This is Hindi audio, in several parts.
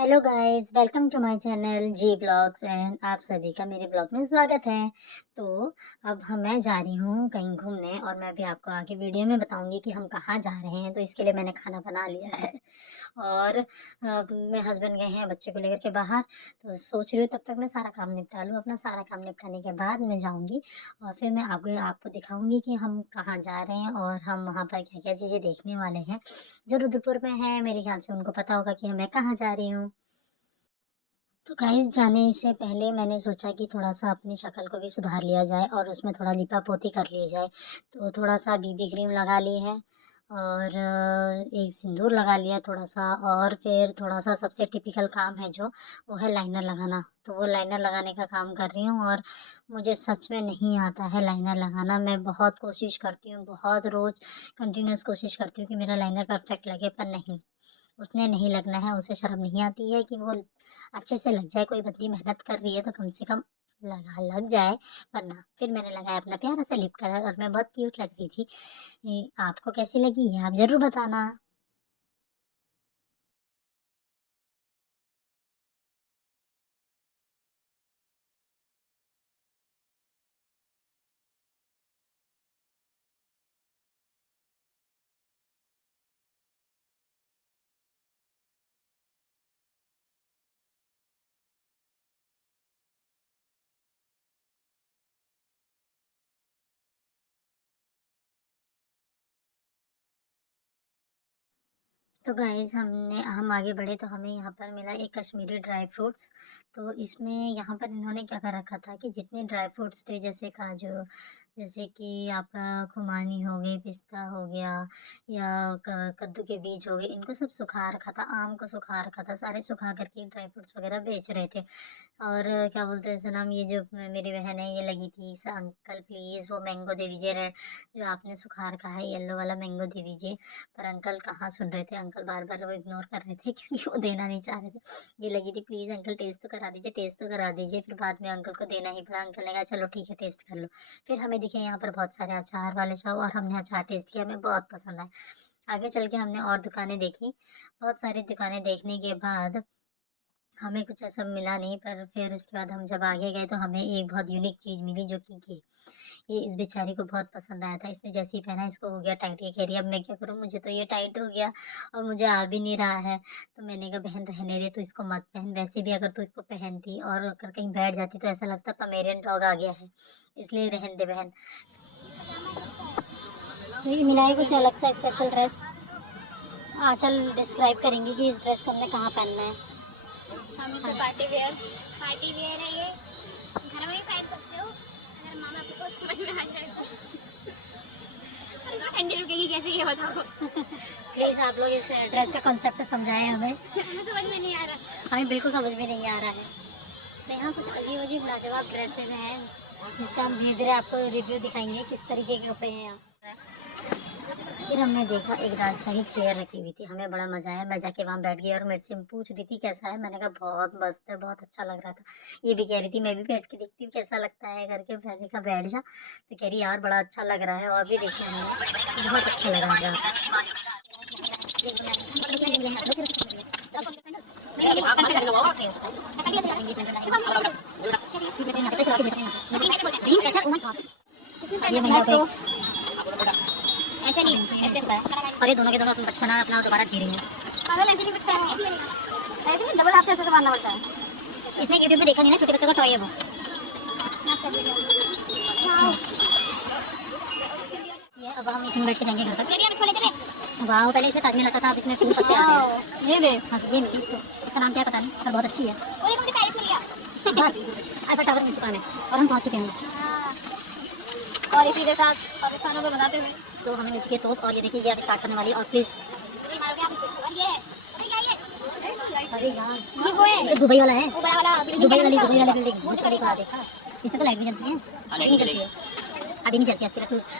Hello guys, welcome to my channel G blogs and आप सभी का मेरे ब्लॉग में स्वागत है। तो अब मैं जा रही हूँ कहीं घूमने और मैं भी आपको आगे वीडियो में बताऊंगी कि हम कहाँ जा रहे हैं। तो इसके लिए मैंने खाना बना लिया है और मेरे हस्बैंड गए हैं बच्चे को लेकर के बाहर। तो सोच रही हूँ तब तक मैं सारा काम निपटा लूँ। अपना सारा काम निपटाने के बाद मैं जाऊँगी और फिर मैं आपको दिखाऊँगी कि हम कहाँ जा रहे हैं और हम वहाँ पर क्या क्या चीज़ें देखने वाले हैं। जो रुद्रपुर में है मेरे ख्याल से उनको पता होगा कि मैं कहाँ जा रही हूँ। तो गाइस जाने से पहले मैंने सोचा कि थोड़ा-सा अपनी शक्ल को भी सुधार लिया जाए और उसमें थोड़ा लिपा-पोती कर ली जाए। तो थोड़ा-सा बीबी क्रीम लगा ली है और एक सिंदूर लगा लिया थोड़ा-सा और फिर थोड़ा-सा सबसे टिपिकल काम है जो, वो है लाइनर लगाना। तो वो लाइनर लगाने का काम कर रही हूँ और मुझे सच में नहीं आता है लाइनर लगाना। मैं बहुत कोशिश करती हूँ, बहुत रोज़ कंटिन्यूअस कोशिश करती हूँ कि मेरा लाइनर परफेक्ट लगे पर नहीं। उसने नहीं लगना है, उसे शर्म नहीं आती है कि वो अच्छे से लग जाए। कोई बंदी मेहनत कर रही है तो कम से कम लग जाए। वरना फिर मैंने लगाया अपना प्यारा सा लिप कलर और मैं बहुत क्यूट लग रही थी। आपको कैसी लगी है आप ज़रूर बताना। तो गाइज़ हम आगे बढ़े तो हमें यहाँ पर मिला एक कश्मीरी ड्राई फ्रूट्स। तो इसमें यहाँ पर इन्होंने क्या कर रखा था कि जितने ड्राई फ्रूट्स थे जैसे काजू, जैसे कि आपका खुमानी हो गई, पिस्ता हो गया या कद्दू के बीज हो गए, इनको सब सुखा रखा था, आम को सुखा रखा था, सारे सुखा करके ड्राई फ्रूट्स वगैरह बेच रहे थे। और क्या बोलते हैं सनम, ये जो मेरी बहन है ये लगी थी अंकल प्लीज़ वो मैंगो दे दीजिए, रेड जो आपने सुखा रखा है येलो वाला मैंगो दे दीजिए। पर अंकल कहाँ सुन रहे थे, अंकल बार बार वो इग्नोर कर रहे थे क्योंकि वो देना नहीं चाह रहे थे। ये लगी थी प्लीज़ अंकल टेस्ट तो करा दीजिए, टेस्ट तो करा दीजिए। फिर बाद में अंकल को देना ही पड़ा। अंकल ने कहा चलो ठीक है टेस्ट कर लो। फिर हमें दिखे यहाँ पर बहुत सारे अचार वाले शॉप और हमने अचार टेस्ट किया, हमें बहुत पसंद आया। आगे चल के हमने और दुकानें देखी। बहुत सारी दुकानें देखने के बाद हमें कुछ ऐसा मिला नहीं, पर फिर उसके बाद हम जब आगे गए तो हमें एक बहुत यूनिक चीज़ मिली जो कि ये इस बेचारी को बहुत पसंद आया था। इसने जैसे ही पहना इसको हो गया टाइट। ये कह रही है अब मैं क्या करूँ, मुझे तो ये टाइट हो गया और मुझे आ भी नहीं रहा है। तो मैंने कहा बहन रहने दे, तू इसको मत पहन। वैसे भी अगर तू इसको पहनती और अगर कहीं बैठ जाती तो ऐसा लगता पमेरियन डॉग आ गया है, इसलिए रहने दे बहन। तो ये मिला है कुछ अलग सा स्पेशल ड्रेस। आंचल डिस्क्राइब करेंगी कि इस ड्रेस को हमने कहाँ पहनना है। हम इसे पार्टी वेयर है ये। घर में भी पहन सकते हो अगर माँ बाप को समझ में आ जाए तो। और इसमें ठंडी रुकेगी कैसे ये बताओ। प्लीज़ आप लोग इस ड्रेस का कॉन्सेप्ट समझाएं हमें। हमें समझ में नहीं आ रहा। हमें बिल्कुल समझ में नहीं आ रहा है। तो यहाँ कुछ अजीब अजीब लाजवाब ड्रेसेस हैं जिसका हम धीरे धीरे आपको रिव्यू दिखाएंगे किस तरीके के कपड़े हैं यहाँ। फिर हमने देखा एक राजशाही चेयर रखी हुई थी, हमें बड़ा मज़ा आया। मैं जाके वहाँ बैठ गई और मेरे से पूछ रही थी कैसा है। मैंने कहा बहुत मस्त है, बहुत अच्छा लग रहा था। ये भी कह रही थी मैं भी बैठ के देखती हूँ कैसा लगता है करके। मैंने कहा बैठ जा। तो कह रही यार बड़ा अच्छा लग रहा है और भी देखा हमने, बहुत अच्छा लगा मुझे। ये महिला पे ऐसे नहीं ऐसे होता है। और ये दोनों के दोनों अपना बचपना अपना दोबारा जी रही हैं। पागल ऐसे नहीं कुछ करना है। ऐसे नहीं डबल हाथ से ऐसे मारना पड़ता है। इसने यूट्यूब में देखा नहीं ना, छोटे बच्चों का टॉय है वो। ये अब हम इसमें बैठ के जाएंगे घर तक। हम इसको लेते हैं। वाह पहले इसे ताजमहल लगता था, अब इसमें फूल पत्ते आते हैं। ये दे। हाँ ये मिली इसको, इसका नाम क्या है पता नहीं पर बहुत अच्छी है। वो एक मुझे पेरिस में लिया। बस आईफल टावर मिल चुका है और हम पहुँच चुके हैं। और इसी के साथ पाकिस्तानों को बनाते हुए तो हमें मिल चुकी है तोप और ये देखिए ये अब स्टार्ट करने वाली है। और प्लीज़ मारोगे आप इसे। और ये अरे यार ये वो है ये तो दुबई वाला है। वो बड़ा वाला दुबई वाली बिल्डिंग बुर्ज खलीफा देखा। इसमें तो लाइट भी जलती है, अभी नहीं जलती है। अभी नहीं जलती है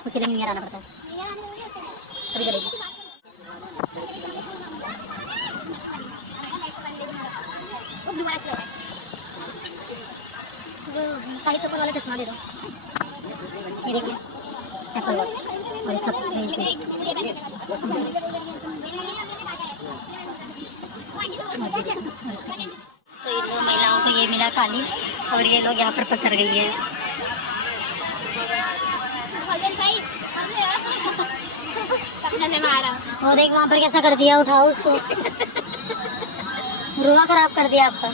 उसके लिए न्यू ईयर आना पड़ता है तभी जलेगी। शाहिद कपूर वाला चश्मा दे दो। ये देखिए एप्पल वॉच और इसका प्राइस भी। तो ये दो महिलाओं को ये मिला काली और ये लोग यहाँ पर पसर गई है। सपना से मारा। और एक वहाँ पर कैसा कर दिया, उठाओ उसको। रुआ खराब कर दिया आपका।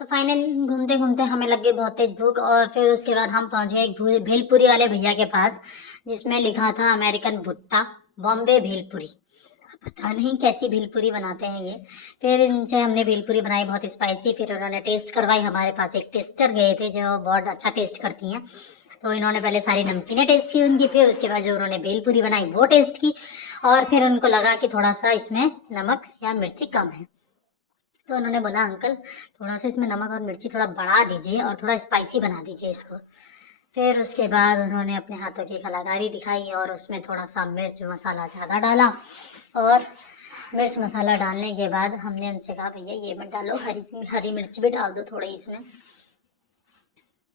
तो फाइनल घूमते घूमते हमें लग गई बहुत तेज भूख और फिर उसके बाद हम पहुंच गए एक भेलपुरी वाले भैया के पास जिसमें लिखा था अमेरिकन भुट्टा बॉम्बे भेलपुरी। पता नहीं कैसी भेलपुरी बनाते हैं ये। फिर इनसे हमने भेलपुरी बनाई बहुत स्पाइसी। फिर उन्होंने टेस्ट करवाई। हमारे पास एक टेस्टर गए थे जो बहुत अच्छा टेस्ट करती हैं। तो इन्होंने पहले सारी नमकीनें टेस्ट की उनकी, फिर उसके बाद जो उन्होंने भेलपुरी बनाई वो टेस्ट की और फिर उनको लगा कि थोड़ा सा इसमें नमक या मिर्ची कम है। तो उन्होंने बोला अंकल थोड़ा सा इसमें नमक और मिर्ची थोड़ा बढ़ा दीजिए और थोड़ा स्पाइसी बना दीजिए इसको। फिर उसके बाद उन्होंने अपने हाथों की कलाकारी दिखाई और उसमें थोड़ा सा मिर्च मसाला ज़्यादा डाला और मिर्च मसाला डालने के बाद हमने उनसे कहा भैया ये मत डालो, हरी मिर्च भी डाल दो थोड़ी इसमें।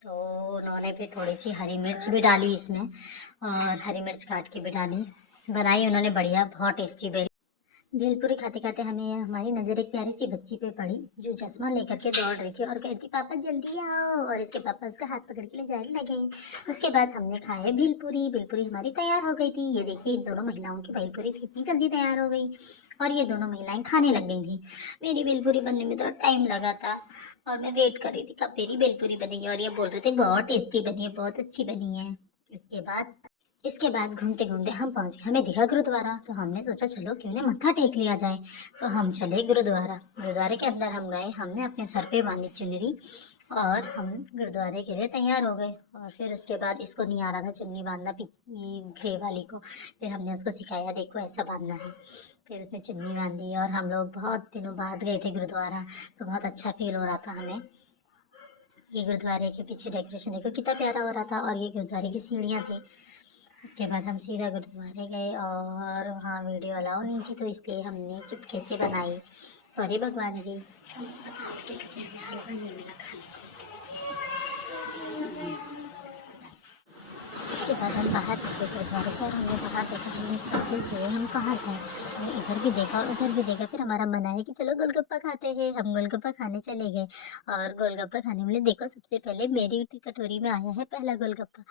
तो उन्होंने फिर थोड़ी सी हरी मिर्च भी डाली इसमें और हरी मिर्च काट के भी डाली। बनाई उन्होंने बढ़िया, बहुत टेस्टी भेलपुरी खाते खाते हमें हमारी नज़र एक प्यारी सी बच्ची पे पड़ी जो चश्मा लेकर के दौड़ रही थी और कहती पापा जल्दी आओ, और इसके पापा उसका हाथ पकड़ के ले जाने लगे। उसके बाद हमने खाए भेलपुरी। भेलपुरी हमारी तैयार हो गई थी। ये देखिए इन दोनों महिलाओं की भेलपुरी थी, इतनी जल्दी तैयार हो गई और ये दोनों महिलाएं खाने लग गई थी। मेरी भेलपुरी बनने में थोड़ा टाइम लगा था और मैं वेट कर रही थी कब मेरी भेलपुरी बनेगी और ये बोल रहे थे बहुत टेस्टी बनी है, बहुत अच्छी बनी है। इसके बाद घूमते घूमते हम पहुंच गए। हमें दिखा गुरुद्वारा तो हमने सोचा चलो क्यों ना मत्था टेक लिया जाए। तो हम चले गुरुद्वारे के अंदर हम गए। हमने अपने सर पे बांधी चुनरी और हम गुरुद्वारे के लिए तैयार हो गए। और फिर उसके बाद इसको नहीं आ रहा था चुन्नी बांधना, ग्रे वाली को। फिर हमने उसको सिखाया देखो ऐसा बांधना है। फिर उसने चुन्नी बांधी और हम लोग बहुत दिनों बाद गए थे गुरुद्वारा तो बहुत अच्छा फील हो रहा था हमें। ये गुरुद्वारे के पीछे डेकोरेशन देखो कितना प्यारा हो रहा था और ये गुरुद्वारे की सीढ़ियाँ थी। उसके बाद हम सीधा गुरुद्वारे गए और वहाँ वीडियो अलाउ नहीं थी तो इसलिए हमने चुपके से बनाई। सॉरी भगवान जी। बस आपके लिए हलवा नहीं मिला खाने को। उसके बाद हम बाहर निकले गुरुद्वारे से और हमने बाहर देखा, हमने खुश हुए हम कहाँ जाएँ। हमने इधर भी देखा और उधर भी देखा। फिर हमारा मन आया कि चलो गोलगप्पा खाते हैं। हम गोलगप्पा खाने चले गए और गोलगप्पा खाने वाले देखो सबसे पहले मेरी कटोरी में आया है पहला गोलगप्पा।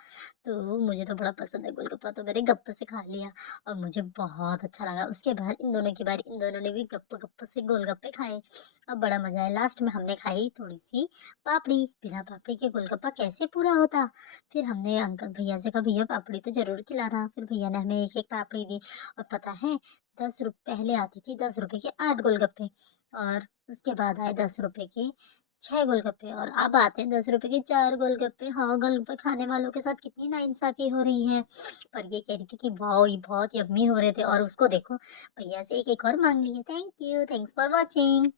तो मुझे तो बड़ा पसंद है गोलगप्पा, तो मैंने गप्पे से खा लिया और मुझे बहुत अच्छा लगा। उसके बाद इन दोनों की बारी, इन दोनों ने भी गप्पे से गोलगप्पे खाए। अब बड़ा मज़ा आया। लास्ट में हमने खाई थोड़ी सी पापड़ी। बिना पापड़ी के गोलगप्पा कैसे पूरा होता। फिर हमने अंकल भैया से कहा भैया पापड़ी तो ज़रूर खिलाना। फिर भैया ने हमें एक एक पापड़ी दी और पता है 10 रुपये पहले आती थी 10 रुपये के 8 गोलगप्पे और उसके बाद आए 10 रुपये के 6 गोलगप्पे और अब आते हैं 10 रुपये के 4 गोलगप्पे। हाँ गोलगप्पे खाने वालों के साथ कितनी नाइंसाफ़ी हो रही है। पर ये कह रही थी कि वाओ ये बहुत यम्मी हो रहे थे और उसको देखो भैया से एक एक और मांग लिए। Thank you, thanks for watching.